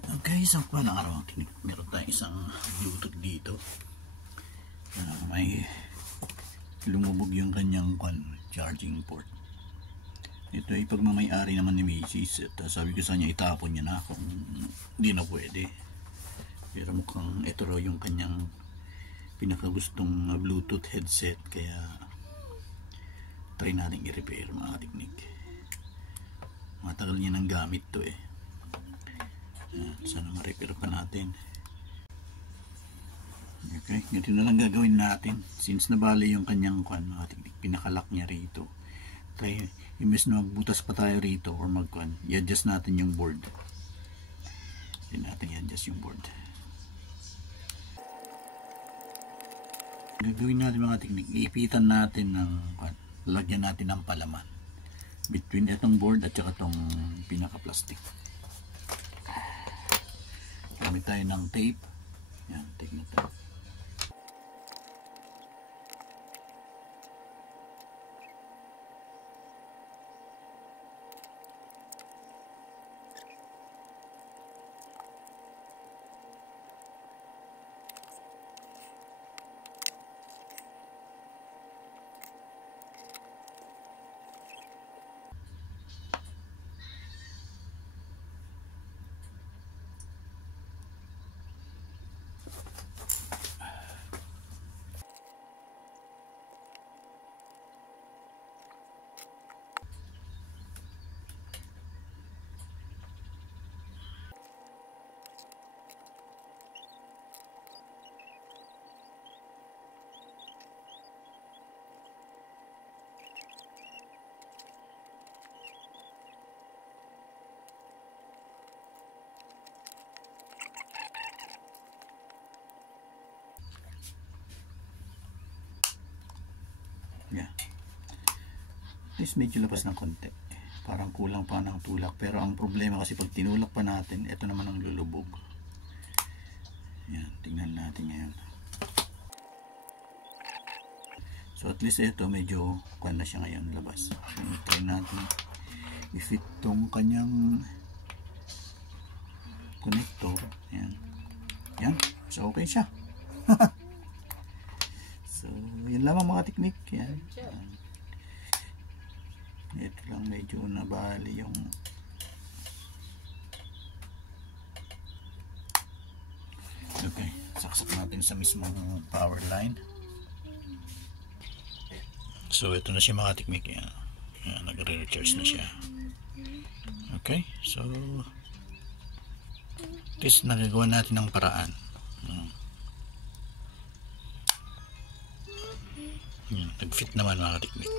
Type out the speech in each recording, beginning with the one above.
Okay, isang pa ng araw. Meron tayong isang Bluetooth dito. May lumubog yung kanyang charging port. Ito ay pagmamayari naman ni Macy's. At sabi ko sa kanya, itapon niya na kung hindi na pwede. Pero mukhang ito raw yung kanyang pinakagustong Bluetooth headset. Kaya try natin i-repair mga teknik. Matagal niya nang gamit to eh. Sana ma-repair pa natin. Okay, ganito na lang gagawin natin. Since nabali yung kanyang mga teknik, pinakalak niya rito. Try, imbes na magbutas pa tayo rito or i-adjust natin yung board. Hindi natin i-adjust yung board. Gagawin natin mga teknik, iipitan natin ng lagyan natin ng palaman between itong board at saka itong pinaka-plastic. Gamit tayo ng tape. Yan, tape na tape. Yeah. At least medyo labas ng konti. Parang kulang pa ng tulak. Pero ang problema kasi pag tinulak pa natin, ito naman ang lulubog. Yan, tingnan natin ngayon. So at least ito medyo na siya ngayon labas. So try natin i-fit tong kanyang connector. Yan. Yan. So okay siya. So, yun lamang mga teknik. Yan. Ito lang medyo nabali yung okay, saksak natin sa mismong power line. So, ito na siya mga teknik. Yan. Yan, nagre-recharge na siya. Okay, so at least nagagawa natin ng paraan. Nag-fit naman mga teknik.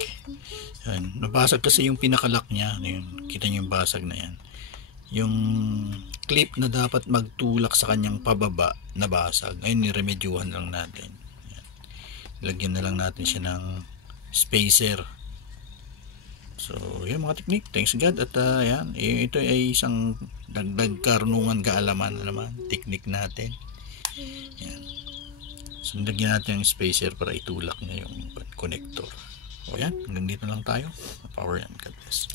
Yan. Nabasag kasi yung pinakalock niya. Yun. Kita niyo yung basag na yan. Yung clip na dapat magtulak sa kanyang pababa nabasag. Ayun, niremedyohan lang natin. Yan. Lagyan na lang natin siya ng spacer. So, yan mga teknik. Thanks God. At yan. Ito ay isang dagdag karunungan kaalaman naman. Teknik natin. Yan. So, lagyan natin yung spacer para itulak niya yung connector. O yan, hanggang dito lang tayo. Power yan. God bless.